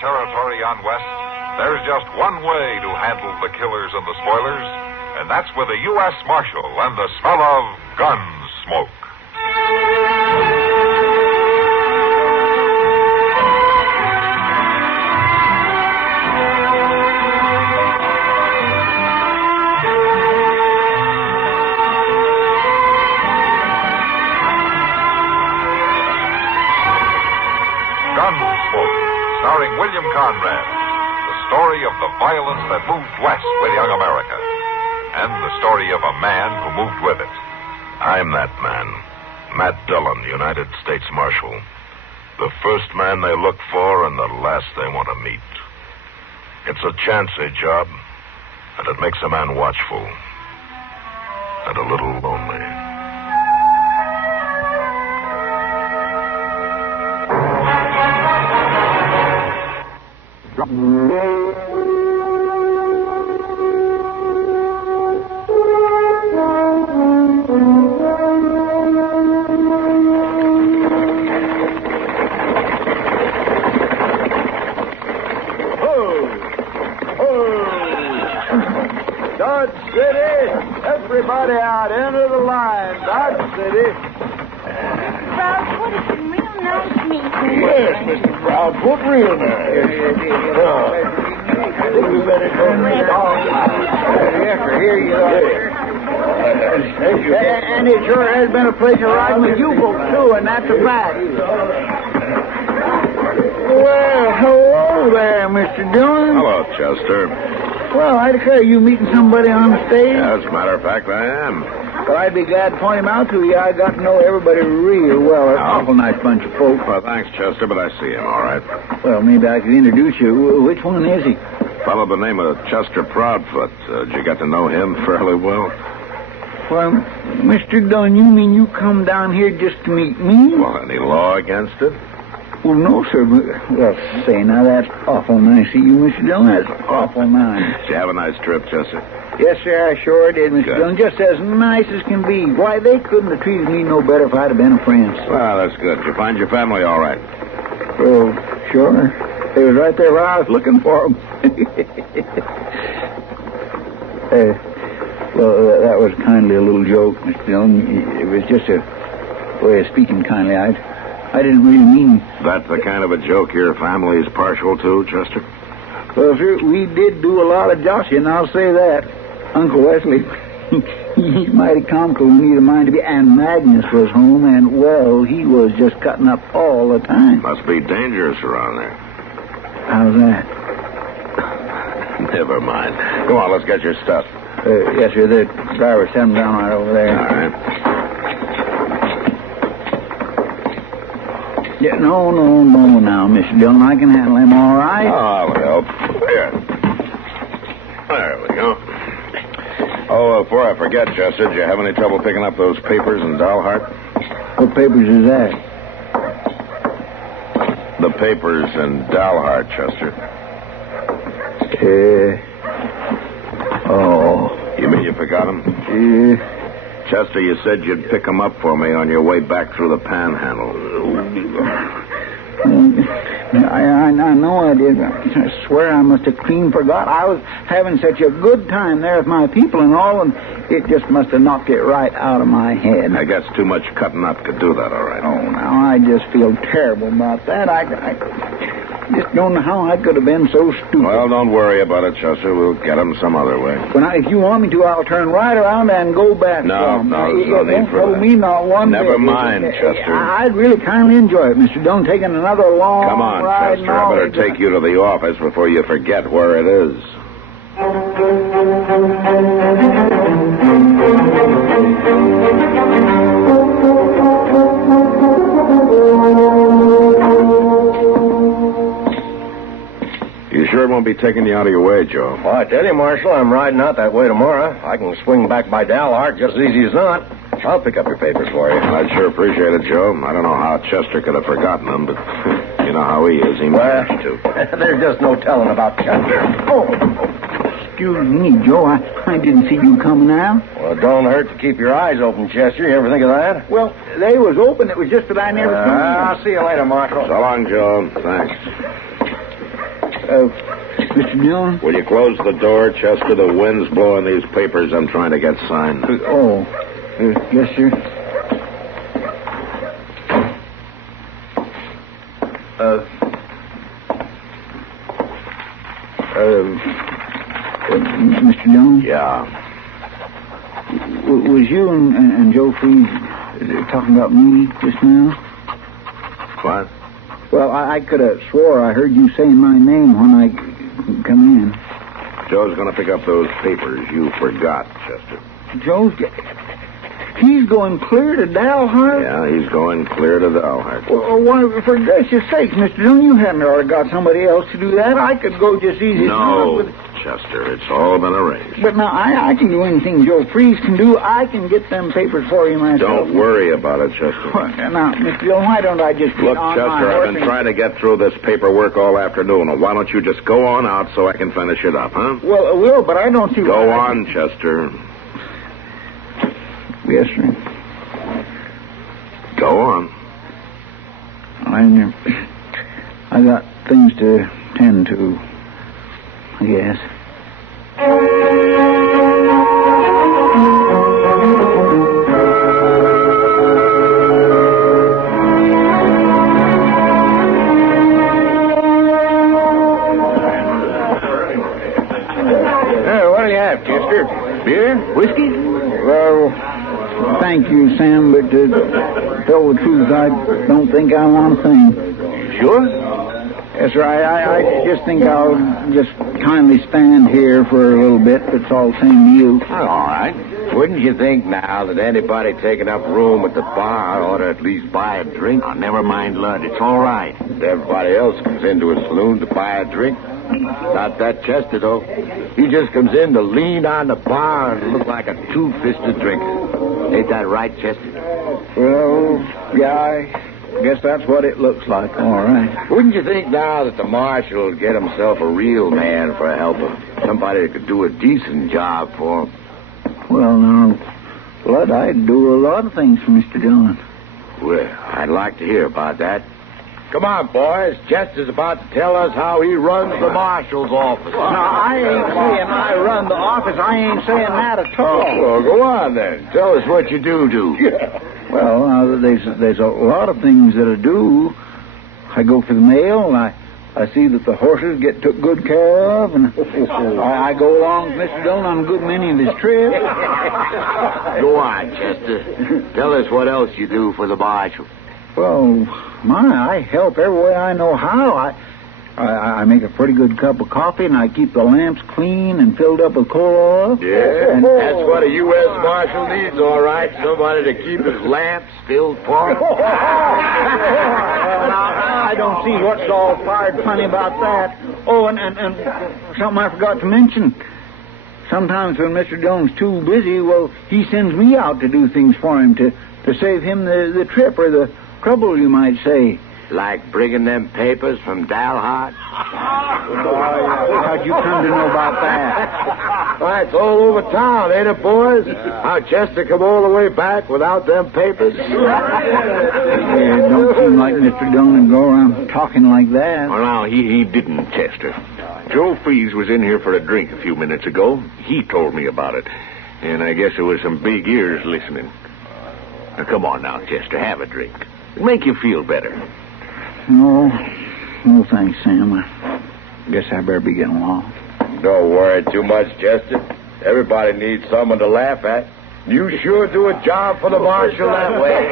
territory on West, there's just one way to handle the killers and the spoilers, and that's with a U.S. Marshal and the smell of Gunsmoke. Gunsmoke, starring William Conrad. The story of the violence that moved west with young America. And the story of a man who moved with it. I'm that man. Matt Dillon, United States Marshal. The first man they look for and the last they want to meet. It's a chancy job, and it makes a man watchful. And a little lonely. Dodge City! Everybody out, enter the line. Dodge City. Proudfoot, it's been real nice meeting you. Yes, Mr. Proudfoot, real nice. I think we better go Yes, sir, here you are. Thank you. And it sure has been a pleasure riding with you folks, too, and that's a fact. Well, hello there, Mr. Dillon. Hello, Chester. Well, I declare you meeting somebody on the stage. As a matter of fact, I am. Well, I'd be glad to point him out to you. I got to know everybody real well. They're an awful nice bunch of folks. Well, thanks, Chester, but I see him, all right. Well, maybe I could introduce you. Which one is he? Fellow by the name of Chester Proudfoot. Did you get to know him fairly well? Well, Mr. Dillon, you mean you come down here just to meet me? Well, any law against it? Well, no, sir. Well, say, now, that's awful nice of you, Mr. Dillon. That's awful nice. Did you have a nice trip, Chester? Yes, sir, I sure did, Mr. Good. Dillon. Just as nice as can be. Why, they couldn't have treated me no better if I'd have been a friend. Well, that's good. Did you find your family all right? Well, sure. They was right there where I was looking for them. Well, that was kindly a little joke, Mr. Dillon. It was just a way of speaking kindly. I didn't really mean... That's the kind of a joke your family is partial to, Chester? Well, sir, we did do a lot of joshing, I'll say that. Uncle Wesley, he's mighty comical when he's a mind to be. And Magnus was home, and, well, he was just cutting up all the time. Must be dangerous around there. How's that? Never mind. Go on, let's get your stuff. Yes, sir, the driver sent him down right over there. All right. Yeah, no, now, Mr. Dillon. I can handle him all right. Oh, I'll help. Here. There we go. Oh, before I forget, Chester, did you have any trouble picking up those papers in Dalhart? What papers is that? The papers in Dalhart, Chester. You mean you forgot them? Chester, you said you'd pick them up for me on your way back through the Panhandle. I know I did. I swear I must have clean forgot. I was having such a good time there with my people and all, and it just must have knocked it right out of my head. I guess too much cutting up could do that, all right. Oh, now, I just feel terrible about that. I just don't know how I could have been so stupid. Well, don't worry about it, Chester. We'll get them some other way. Well, now, if you want me to, I'll turn right around and go back. No, there's no need for that. Me not one Never bit. mind, Chester. I'd really kindly enjoy it, Mr. Dillon, taking another long Come on, ride. Chester. I better take you to the office before you forget where it is. You sure it won't be taking you out of your way, Joe? Well, I tell you, Marshal, I'm riding out that way tomorrow. I can swing back by Dalhart just as easy as not. I'll pick up your papers for you. I'd sure appreciate it, Joe. I don't know how Chester could have forgotten them, but you know how he is. He managed to. There's just no telling about Chester. Excuse me, Joe. I didn't see you coming out. Well, it don't hurt to keep your eyes open, Chester. You ever think of that? Well, they was open. It was just that I never seen them. I'll see you later, Marshal. So long, Joe. Thanks. Mr. Dillon? Will you close the door, Chester? The wind's blowing these papers I'm trying to get signed. Yes, sir. Mr. Dillon? Yeah. Was you and Joe Freeze talking about me just now? What? Well, I could have swore I heard you saying my name when I come in. Joe's going to pick up those papers you forgot, Chester. He's going clear to Dalhart? Yeah, he's going clear to Dalhart. Well, why, for gracious sake, Mr. Dillon, you hadn't already got somebody else to do that. I could go just easy No, as not. Chester, it's all been arranged. But now, I can do anything Joe Freeze can do. I can get them papers for you myself. Don't worry about it, Chester. Now, Mr. Dillon, why don't I just... Look, Chester, I've been trying to get through this paperwork all afternoon. Why don't you just go on out so I can finish it up, huh? Well, I will, but I don't see why... Go on, Chester. Yes, sir. Go on. I got things to tend to, I guess. What do you have, Chester? Beer? Whiskey? Well, thank you, Sam, but to tell the truth, I don't think I want a thing. Sure? Yes, sir. I just think I'll just kindly stand here for a little bit. That's all the same to you. Well, all right. Wouldn't you think now that anybody taking up room at the bar ought to at least buy a drink? Oh, never mind, Lud. It's all right. Everybody else comes into a saloon to buy a drink. Not that Chester, though. He just comes in to lean on the bar and look like a two-fisted drinker. Ain't that right, Chester? Well, yeah, I guess that's what it looks like. All right. Wouldn't you think now that the marshal would get himself a real man for a helper? Somebody that could do a decent job for him? Well, now, Lud, I'd do a lot of things for Mr. Dillon. Well, I'd like to hear about that. Come on, boys. Chester's about to tell us how he runs the marshal's office. Now, I ain't saying I run the office. I ain't saying that at all. Well, go on, then. Tell us what you do. Yeah. Well, there's a lot of things that I do. I go for the mail, and I see that the horses get took good care of, and I go along with Mr. Dillon on a good many of his trips. Go on, Chester. Tell us what else you do for the marshal. Well, I help every way I know how. I make a pretty good cup of coffee, and I keep the lamps clean and filled up with coal oil. Yeah, and that's what a U.S. Marshal needs, all right. Somebody to keep his lamps filled for him. I don't see what's all fired funny about that. Oh, and something I forgot to mention. Sometimes when Mr. Dillon's too busy, well, he sends me out to do things for him to save him the trip or the trouble, you might say. Like bringing them papers from Dalhart? How'd you come to know about that? Why, it's all over town, ain't it, boys? How Chester come all the way back without them papers? It don't seem like Mr. Dillon would go around talking like that. Well, now, he didn't, Chester. Joe Freeze was in here for a drink a few minutes ago. He told me about it. And I guess there was some big ears listening. Now, come on now, Chester, have a drink. It'll make you feel better. No, thanks, Sam. I guess I better be getting along. Don't worry too much, Chester. Everybody needs someone to laugh at. You sure do a job for the marshal that way.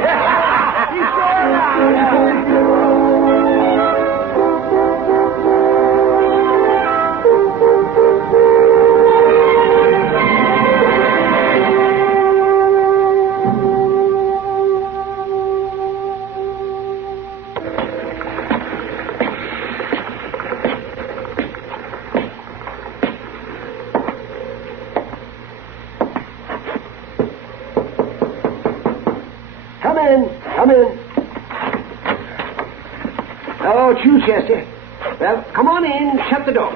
Come in. Oh, it's you, Chester. Well, come on in. Shut the door.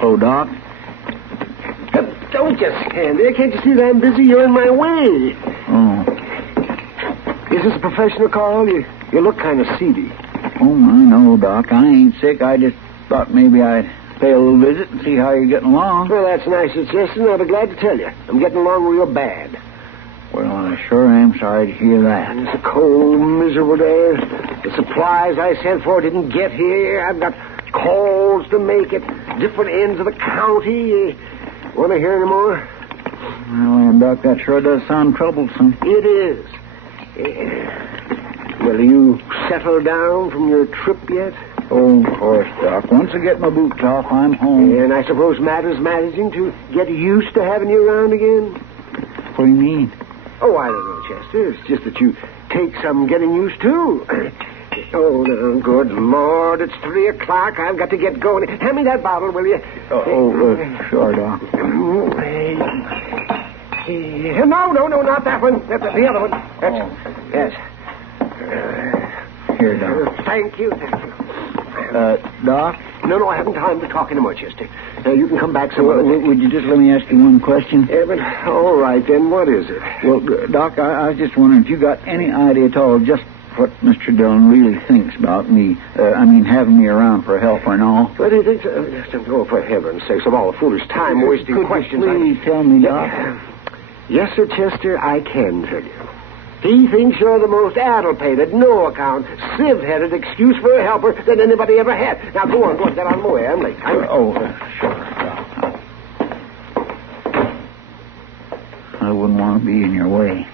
Oh, Doc? Don't just stand there. Can't you see that I'm busy? You're in my way. Oh. Is this a professional call? You look kind of seedy. Oh, I know, Doc. I ain't sick. I just thought maybe I'd pay a little visit and see how you're getting along. Well, that's nice, Chester, and I'll be glad to tell you. I'm getting along real bad. Well, I sure am sorry to hear that. It's a cold, miserable day. The supplies I sent for didn't get here. I've got calls to make at different ends of the county. Want to hear any more? Well, Doc, that sure does sound troublesome. It is. Well, you settled down from your trip yet? Oh, of course, Doc. Once I get my boots off, I'm home. And I suppose Matt's managing to get used to having you around again? What do you mean? Oh, I don't know, Chester. It's just that you take some getting used to. Oh, no, good Lord. It's 3 o'clock. I've got to get going. Hand me that bottle, will you? Sure, Doc. No, not that one. The other one. Yes. Here, Doc. Thank you. Doc? No, I haven't time to talk anymore, Chester. You can come back some other day. Would you just let me ask you one question? All right, then. What is it? Well, Doc, I was just wondering if you got any idea at all just what Mr. Dillon really thinks about me, having me around for help and all. But for heaven's sakes, of all the foolish time-wasting questions... Could you please tell me, Doc? Yes, Sir Chester, I can tell you. He thinks you're the most addle-pated, no-account, sieve-headed excuse for a helper that anybody ever had. Now, go on, get on my way. I'm late. Sure. I wouldn't want to be in your way.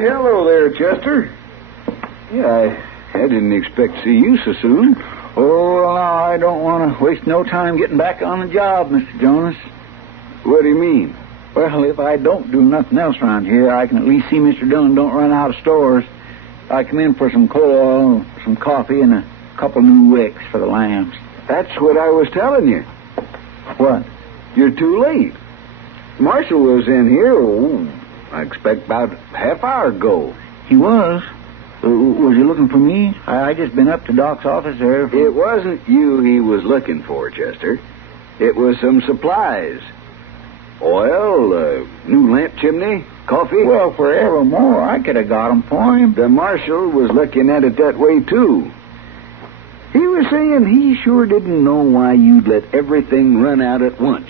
Hello there, Chester. Yeah, I didn't expect to see you so soon. Oh, well, I don't want to waste no time getting back on the job, Mr. Jonas. What do you mean? Well, if I don't do nothing else around here, I can at least see Mr. Dillon don't run out of stores. I come in for some coal oil, some coffee, and a couple new wicks for the lamps. That's what I was telling you. What? You're too late. Marshall was in here, I expect about half hour ago. He was? Was he looking for me? I just been up to Doc's office there. It wasn't you he was looking for, Chester. It was some supplies. Oil, new lamp chimney, coffee. Well, forevermore, I could have got 'em for him. The marshal was looking at it that way, too. He was saying he sure didn't know why you'd let everything run out at once.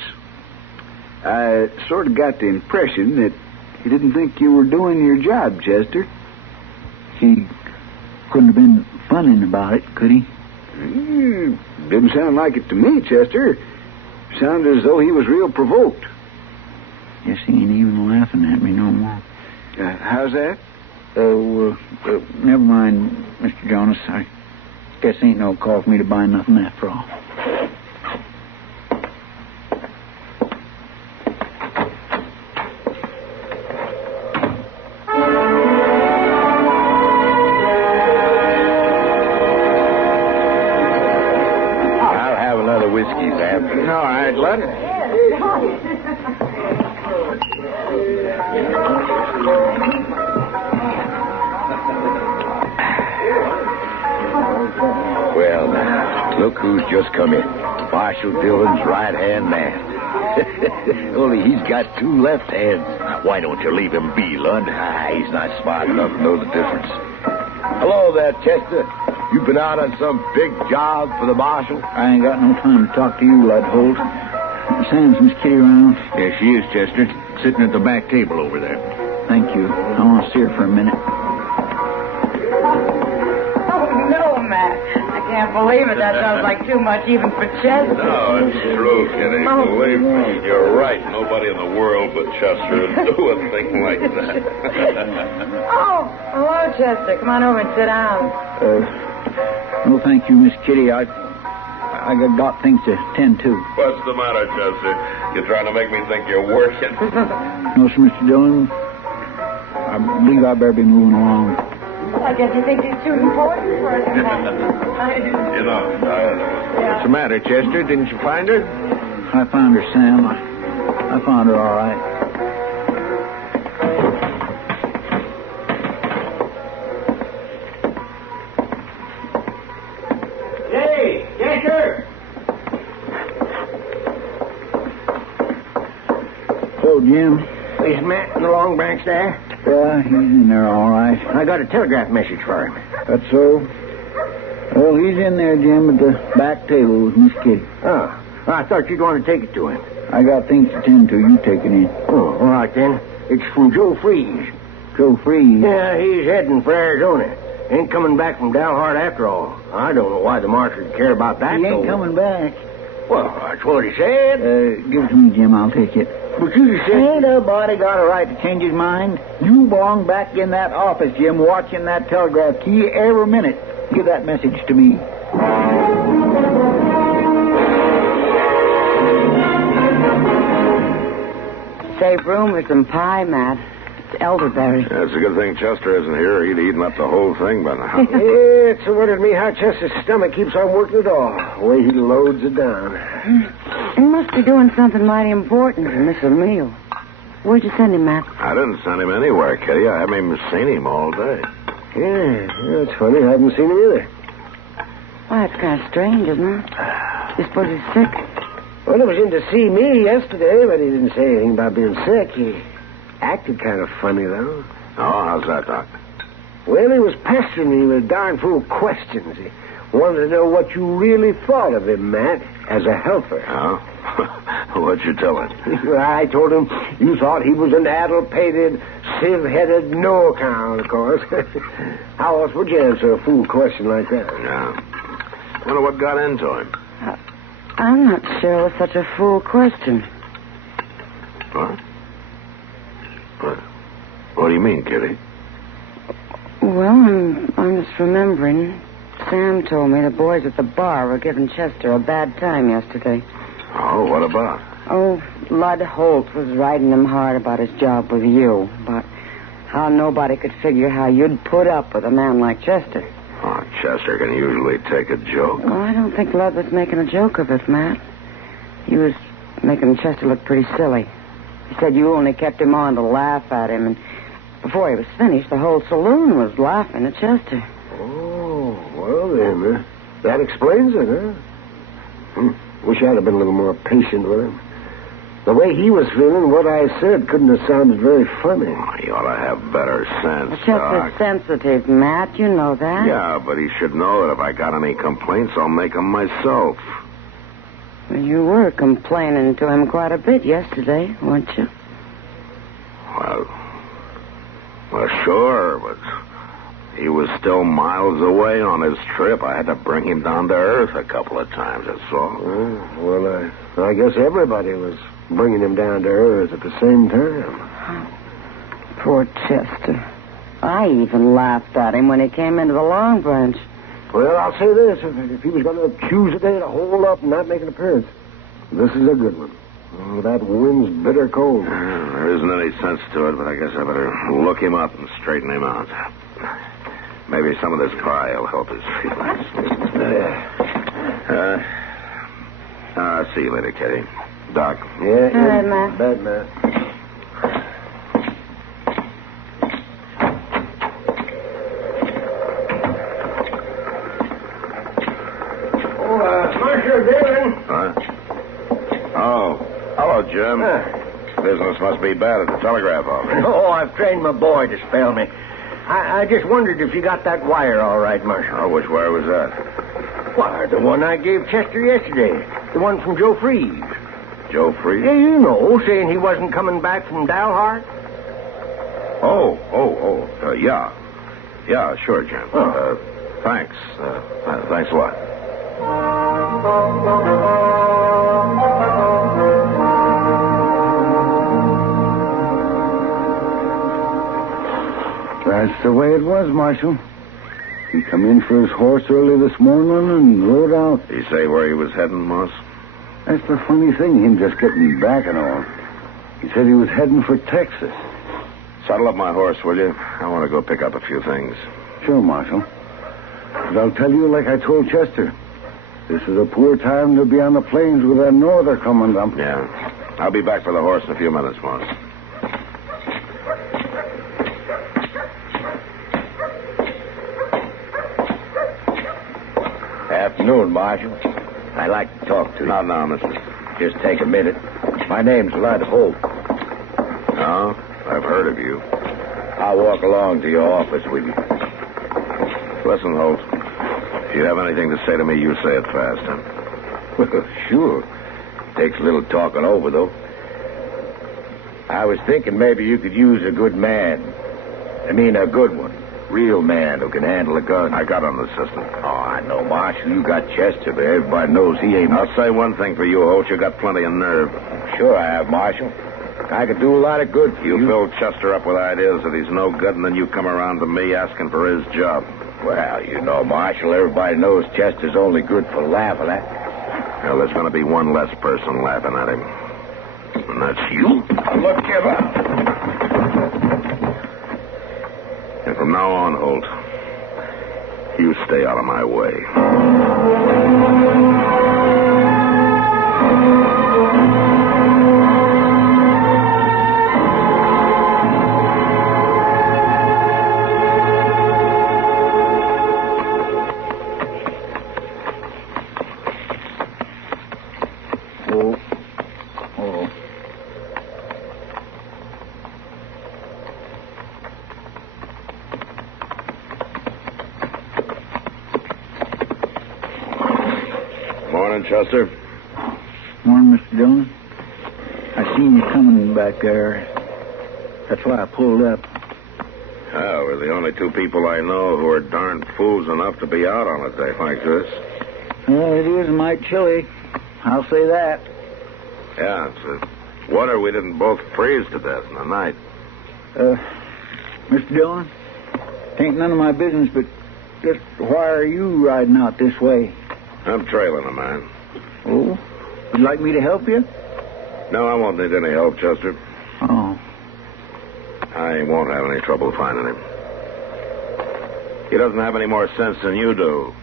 I sort of got the impression that he didn't think you were doing your job, Chester. He couldn't have been funning about it, could he? Didn't sound like it to me, Chester. Sounded as though he was real provoked. Guess he ain't even laughing at me no more. How's that? Never mind, Mr. Jonas. I guess ain't no call for me to buy nothing after all. All right, Lud. Well, look who's just come in. Marshal Dillon's right-hand man. Only he's got 2 left hands. Why don't you leave him be, Lud? He's not smart enough to know the difference. Hello there, Chester. You been out on some big job for the marshal? I ain't got no time to talk to you, Lud Holt. Sam's Miss Kitty around? Yeah, she is, Chester. Sitting at the back table over there. Thank you. I want to see her for a minute. Oh, no, Matt. I can't believe it. That sounds like too much even for Chester. No, it's true, Kitty. Believe me, you're right. Nobody in the world but Chester would do a thing like that. Oh, hello, Chester. Come on over and sit down. No, thank you, Miss Kitty. I got things to tend to. What's the matter, Chester? You're trying to make me think you're working? No, sir, Mr. Dillon. I believe I better be moving along. Well, I guess he thinks he's too important for us to have. You know, What's the matter, Chester? Didn't you find her? I found her, Sam. I found her all right. Hey, Chester! So, Jim? Is Matt in the Long Branch there? Yeah, he's in there all right. I got a telegraph message for him. That's so? Well, he's in there, Jim, at the back table with Miss Kitty. Oh, I thought you'd want to take it to him. I got things to tend to. You take it in. Oh, all right, then. It's from Joe Freeze. Joe Freeze? Yeah, he's heading for Arizona. Ain't coming back from Dalhart after all. I don't know why the marshal would care about that, He ain't though. coming back. Well, that's what he said. Give it to me, Jim. I'll take it. But you said... Ain't nobody got a right to change his mind. You belong back in that office, Jim, watching that telegraph key every minute. Give that message to me. Save room for some pie, Matt. It's elderberry. Yeah, it's a good thing Chester isn't here. He'd eaten up the whole thing by now. Yeah, it's a wonder to me how Chester's stomach keeps on working at all. The way he loads it down. He must be doing something mighty important to miss a meal. Where'd you send him, Matt? I didn't send him anywhere, Kitty. I haven't even seen him all day. Yeah, it's funny. I haven't seen him either. Why, it's kind of strange, isn't it? You suppose he's sick? Well, he was in to see me yesterday, but he didn't say anything about being sick. He acted kind of funny, though. Oh, how's that, Doc? Well, he was pestering me with darn fool questions. He wanted to know what you really thought of him, Matt, as a helper. Oh? What'd you tell him? I told him you thought he was an addle-pated, sieve-headed no-account, of course. How else would you answer a fool question like that? Yeah. Wonder what got into him. I'm not sure it was such a fool question. What? What do you mean, Kitty? Well, I'm just remembering. Sam told me the boys at the bar were giving Chester a bad time yesterday. Oh, what about? Oh, Lud Holt was riding him hard about his job with you, about how nobody could figure how you'd put up with a man like Chester. Oh, Chester can usually take a joke. Well, I don't think Lud was making a joke of it, Matt. He was making Chester look pretty silly. He said you only kept him on to laugh at him, and before he was finished, the whole saloon was laughing at Chester. Oh, well then, that explains it, huh? Wish I'd have been a little more patient with him. The way he was feeling, what I said couldn't have sounded very funny. Oh, he ought to have better sense, Chester's Doc. sensitive, Matt. You know that. Yeah, but he should know that if I got any complaints, I'll make them myself. Well, you were complaining to him quite a bit yesterday, weren't you? Well, sure, but he was still miles away on his trip. I had to bring him down to earth a couple of times, that's all. Well, I guess everybody was bringing him down to earth at the same time. Poor Chester. I even laughed at him when he came into the Long Branch. Well, I'll say this. If he was going to accuse today to hold up and not make an appearance, this is a good one. Oh, that wind's bitter cold. There isn't any sense to it, but I guess I better look him up and straighten him out. Maybe some of this pie will help his feelings. See you later, Kitty. Doc. Yeah. All right, Matt. Bad, Matt. Marshal Dillon. Huh? Oh, hello, Jim. Business must be bad at the telegraph office. Oh, I've trained my boy to spell me. I just wondered if you got that wire all right, Marshal. Oh, which wire was that? Why, the one I gave Chester yesterday. The one from Joe Freeze. Joe Freeze? Yeah, you know, saying he wasn't coming back from Dalhart. Yeah. Yeah, sure, Jim. Thanks. Thanks a lot. That's the way it was, Marshal. He come in for his horse early this morning and rode out. Did he say where he was heading, Moss? That's the funny thing, him just getting back and all. He said he was heading for Texas. Saddle up my horse, will you? I want to go pick up a few things. Sure, Marshal. But I'll tell you like I told Chester. This is a poor time to be on the plains with that norther coming up. Yeah. I'll be back for the horse in a few minutes, Morris. Afternoon, Marshal. I'd like to talk to you. Not now, mister. Just take a minute. My name's Lud Holt. No, I've heard of you. I'll walk along to your office with you. Listen, Holt. If you have anything to say to me, you say it fast, huh? Well, sure. Takes a little talking over, though. I was thinking maybe you could use a good man. I mean, a good one. Real man who can handle a gun. I got an assistant. Oh, I know, Marshal. You got Chester, but everybody knows he ain't... I'll say one thing for you, Holt. You got plenty of nerve. Sure I have, Marshal. I could do a lot of good for you. You fill Chester up with ideas that he's no good, and then you come around to me asking for his job. Well, you know, Marshal, everybody knows Chester's only good for laughing at. Well, there's going to be one less person laughing at him. And that's you. Look here, And from now on, Holt, you stay out of my way. Chester? Morning, Mr. Dillon. I seen you coming back there. That's why I pulled up. Oh, we're the only two people I know who are darn fools enough to be out on a day like this. Well, it is mighty chilly. I'll say that. Yeah, it's a wonder we didn't both freeze to death in the night. Mr. Dillon, it ain't none of my business, but just why are you riding out this way? I'm trailing a man. Oh? Would you like me to help you? No, I won't need any help, Chester. Oh. I won't have any trouble finding him. He doesn't have any more sense than you do,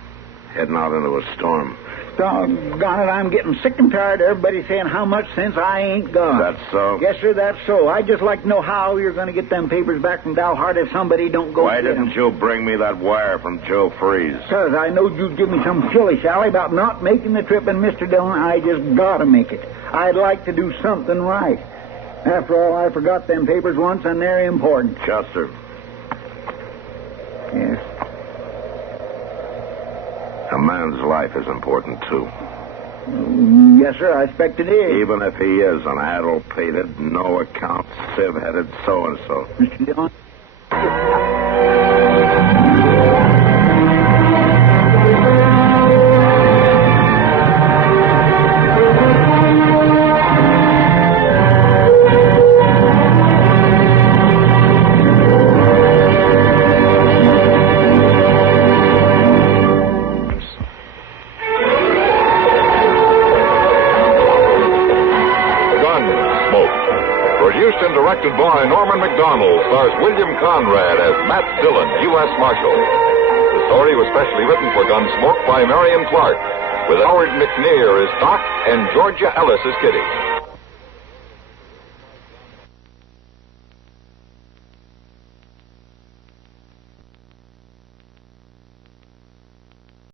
heading out into a storm. Doggone it, I'm getting sick and tired of everybody saying how much sense I ain't got. That's so? Yes, sir, that's so. I'd just like to know how you're going to get them papers back from Dalhart if somebody don't go Why get didn't 'em. you bring me that wire from Joe Freeze? Because I knowed you'd give me some shilly-shally about not making the trip, and Mr. Dillon, I just got to make it. I'd like to do something right. After all, I forgot them papers once, and they're important. Chester. Yes. A man's life is important, too. Yes, sir, I expect it is. Even if he is an addle-pated, no-account, sieve-headed so-and-so. Mr. Dillon? Directed by Norman MacDonnell, stars William Conrad as Matt Dillon, U.S. Marshal. The story was specially written for Gunsmoke by Marion Clark, with Howard McNear as Doc and Georgia Ellis as Kitty.